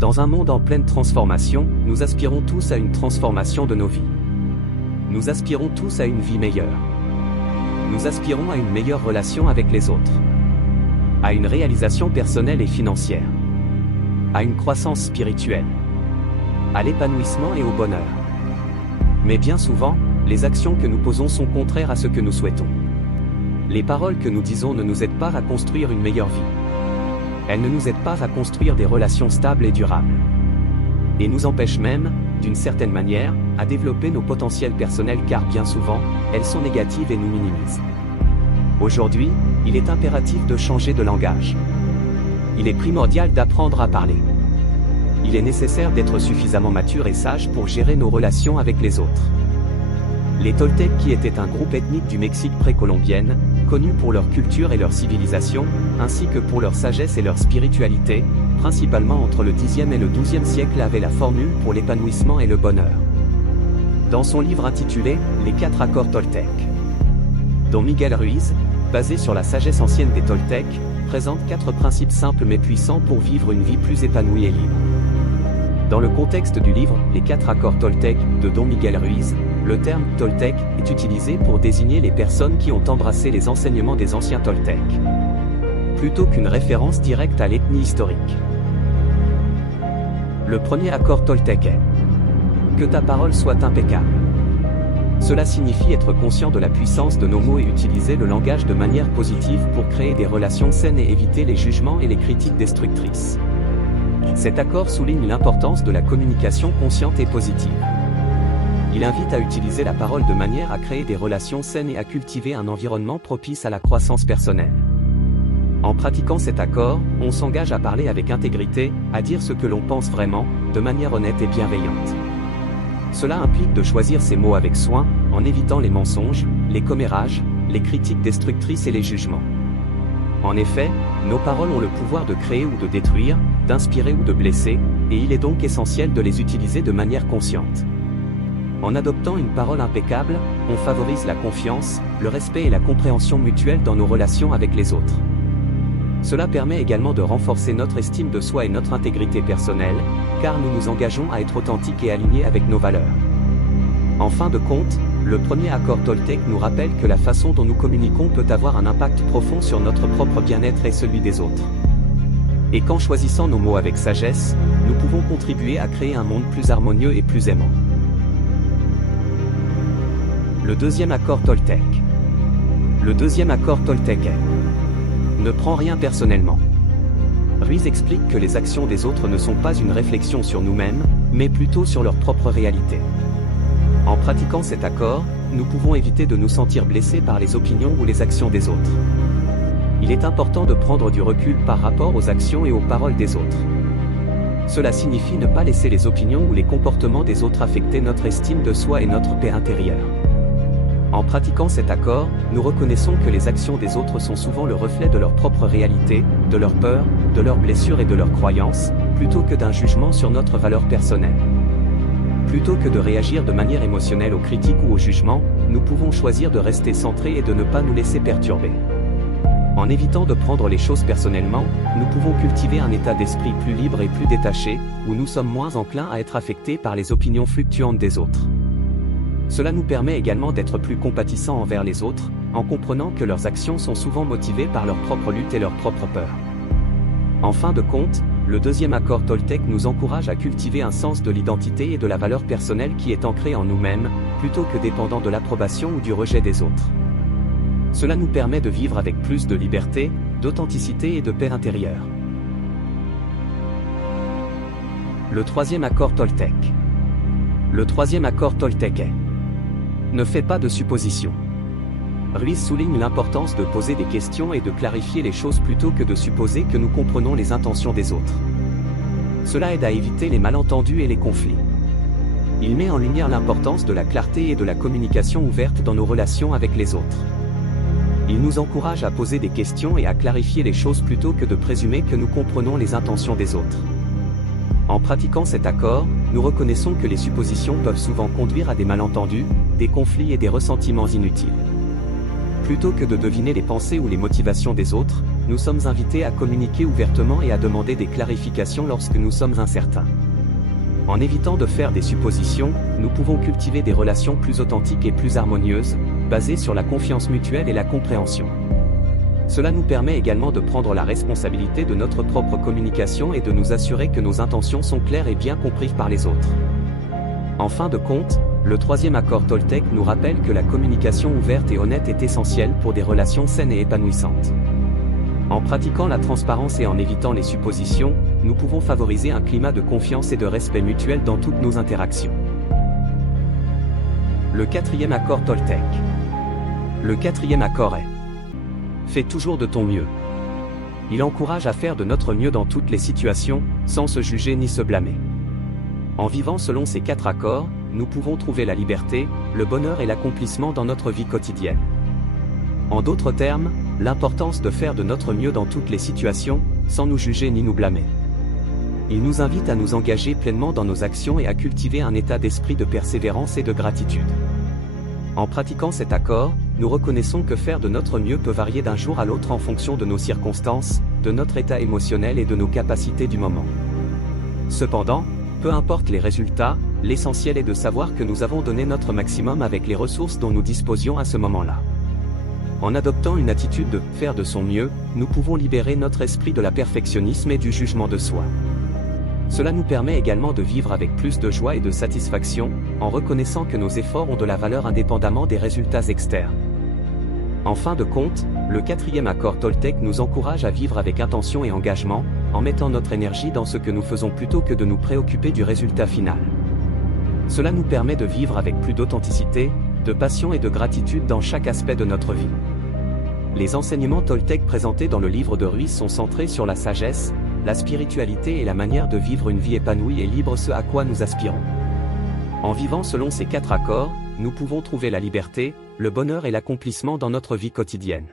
Dans un monde en pleine transformation, nous aspirons tous à une transformation de nos vies. Nous aspirons tous à une vie meilleure. Nous aspirons à une meilleure relation avec les autres. À une réalisation personnelle et financière. À une croissance spirituelle. À l'épanouissement et au bonheur. Mais bien souvent, les actions que nous posons sont contraires à ce que nous souhaitons. Les paroles que nous disons ne nous aident pas à construire une meilleure vie. Elles ne nous aident pas à construire des relations stables et durables. Et nous empêchent même, d'une certaine manière, à développer nos potentiels personnels car bien souvent, elles sont négatives et nous minimisent. Aujourd'hui, il est impératif de changer de langage. Il est primordial d'apprendre à parler. Il est nécessaire d'être suffisamment mature et sage pour gérer nos relations avec les autres. Les Toltecs, qui étaient un groupe ethnique du Mexique précolombienne, connus pour leur culture et leur civilisation, ainsi que pour leur sagesse et leur spiritualité, principalement entre le Xe et le XIIe siècle, avaient la formule pour l'épanouissement et le bonheur. Dans son livre intitulé « Les 4 accords Toltecs », Don Miguel Ruiz, basé sur la sagesse ancienne des Toltecs, présente 4 principes simples mais puissants pour vivre une vie plus épanouie et libre. Dans le contexte du livre « Les 4 accords Toltecs » de Don Miguel Ruiz, le terme « Toltec » est utilisé pour désigner les personnes qui ont embrassé les enseignements des anciens Toltecs, plutôt qu'une référence directe à l'ethnie historique. Le premier accord Toltec est « Que ta parole soit impeccable ». Cela signifie être conscient de la puissance de nos mots et utiliser le langage de manière positive pour créer des relations saines et éviter les jugements et les critiques destructrices. Cet accord souligne l'importance de la communication consciente et positive. Il invite à utiliser la parole de manière à créer des relations saines et à cultiver un environnement propice à la croissance personnelle. En pratiquant cet accord, on s'engage à parler avec intégrité, à dire ce que l'on pense vraiment, de manière honnête et bienveillante. Cela implique de choisir ses mots avec soin, en évitant les mensonges, les commérages, les critiques destructrices et les jugements. En effet, nos paroles ont le pouvoir de créer ou de détruire, d'inspirer ou de blesser, et il est donc essentiel de les utiliser de manière consciente. En adoptant une parole impeccable, on favorise la confiance, le respect et la compréhension mutuelle dans nos relations avec les autres. Cela permet également de renforcer notre estime de soi et notre intégrité personnelle, car nous nous engageons à être authentiques et alignés avec nos valeurs. En fin de compte, le premier accord Toltec nous rappelle que la façon dont nous communiquons peut avoir un impact profond sur notre propre bien-être et celui des autres. Et qu'en choisissant nos mots avec sagesse, nous pouvons contribuer à créer un monde plus harmonieux et plus aimant. Le deuxième accord Toltec. Le deuxième accord Toltec est « Ne prends rien personnellement ». Ruiz explique que les actions des autres ne sont pas une réflexion sur nous-mêmes, mais plutôt sur leur propre réalité. En pratiquant cet accord, nous pouvons éviter de nous sentir blessés par les opinions ou les actions des autres. Il est important de prendre du recul par rapport aux actions et aux paroles des autres. Cela signifie ne pas laisser les opinions ou les comportements des autres affecter notre estime de soi et notre paix intérieure. En pratiquant cet accord, nous reconnaissons que les actions des autres sont souvent le reflet de leur propre réalité, de leurs peurs, de leurs blessures et de leurs croyances, plutôt que d'un jugement sur notre valeur personnelle. Plutôt que de réagir de manière émotionnelle aux critiques ou aux jugements, nous pouvons choisir de rester centrés et de ne pas nous laisser perturber. En évitant de prendre les choses personnellement, nous pouvons cultiver un état d'esprit plus libre et plus détaché, où nous sommes moins enclins à être affectés par les opinions fluctuantes des autres. Cela nous permet également d'être plus compatissants envers les autres, en comprenant que leurs actions sont souvent motivées par leur propre lutte et leur propre peur. En fin de compte, le deuxième accord Toltec nous encourage à cultiver un sens de l'identité et de la valeur personnelle qui est ancré en nous-mêmes, plutôt que dépendant de l'approbation ou du rejet des autres. Cela nous permet de vivre avec plus de liberté, d'authenticité et de paix intérieure. Le troisième accord Toltec. Le troisième accord Toltec est « Ne fais pas de suppositions ». Ruiz souligne l'importance de poser des questions et de clarifier les choses plutôt que de supposer que nous comprenons les intentions des autres. Cela aide à éviter les malentendus et les conflits. Il met en lumière l'importance de la clarté et de la communication ouverte dans nos relations avec les autres. Il nous encourage à poser des questions et à clarifier les choses plutôt que de présumer que nous comprenons les intentions des autres. En pratiquant cet accord, nous reconnaissons que les suppositions peuvent souvent conduire à des malentendus, des conflits et des ressentiments inutiles. Plutôt que de deviner les pensées ou les motivations des autres, nous sommes invités à communiquer ouvertement et à demander des clarifications lorsque nous sommes incertains. En évitant de faire des suppositions, nous pouvons cultiver des relations plus authentiques et plus harmonieuses, basées sur la confiance mutuelle et la compréhension. Cela nous permet également de prendre la responsabilité de notre propre communication et de nous assurer que nos intentions sont claires et bien comprises par les autres. En fin de compte, le troisième accord Toltec nous rappelle que la communication ouverte et honnête est essentielle pour des relations saines et épanouissantes. En pratiquant la transparence et en évitant les suppositions, nous pouvons favoriser un climat de confiance et de respect mutuel dans toutes nos interactions. Le quatrième accord Toltec. Le quatrième accord est: fais toujours de ton mieux. Il encourage à faire de notre mieux dans toutes les situations, sans se juger ni se blâmer. En vivant selon ces 4 accords, nous pouvons trouver la liberté, le bonheur et l'accomplissement dans notre vie quotidienne. En d'autres termes, l'importance de faire de notre mieux dans toutes les situations, sans nous juger ni nous blâmer. Il nous invite à nous engager pleinement dans nos actions et à cultiver un état d'esprit de persévérance et de gratitude. En pratiquant cet accord, nous reconnaissons que faire de notre mieux peut varier d'un jour à l'autre en fonction de nos circonstances, de notre état émotionnel et de nos capacités du moment. Cependant, peu importe les résultats, l'essentiel est de savoir que nous avons donné notre maximum avec les ressources dont nous disposions à ce moment-là. En adoptant une attitude de « faire de son mieux », nous pouvons libérer notre esprit de la perfectionnisme et du jugement de soi. Cela nous permet également de vivre avec plus de joie et de satisfaction, en reconnaissant que nos efforts ont de la valeur indépendamment des résultats externes. En fin de compte, le quatrième accord Toltec nous encourage à vivre avec intention et engagement, en mettant notre énergie dans ce que nous faisons plutôt que de nous préoccuper du résultat final. Cela nous permet de vivre avec plus d'authenticité, de passion et de gratitude dans chaque aspect de notre vie. Les enseignements Toltec présentés dans le livre de Ruiz sont centrés sur la sagesse, la spiritualité et la manière de vivre une vie épanouie et libre, ce à quoi nous aspirons. En vivant selon ces 4 accords, nous pouvons trouver la liberté, le bonheur et l'accomplissement dans notre vie quotidienne.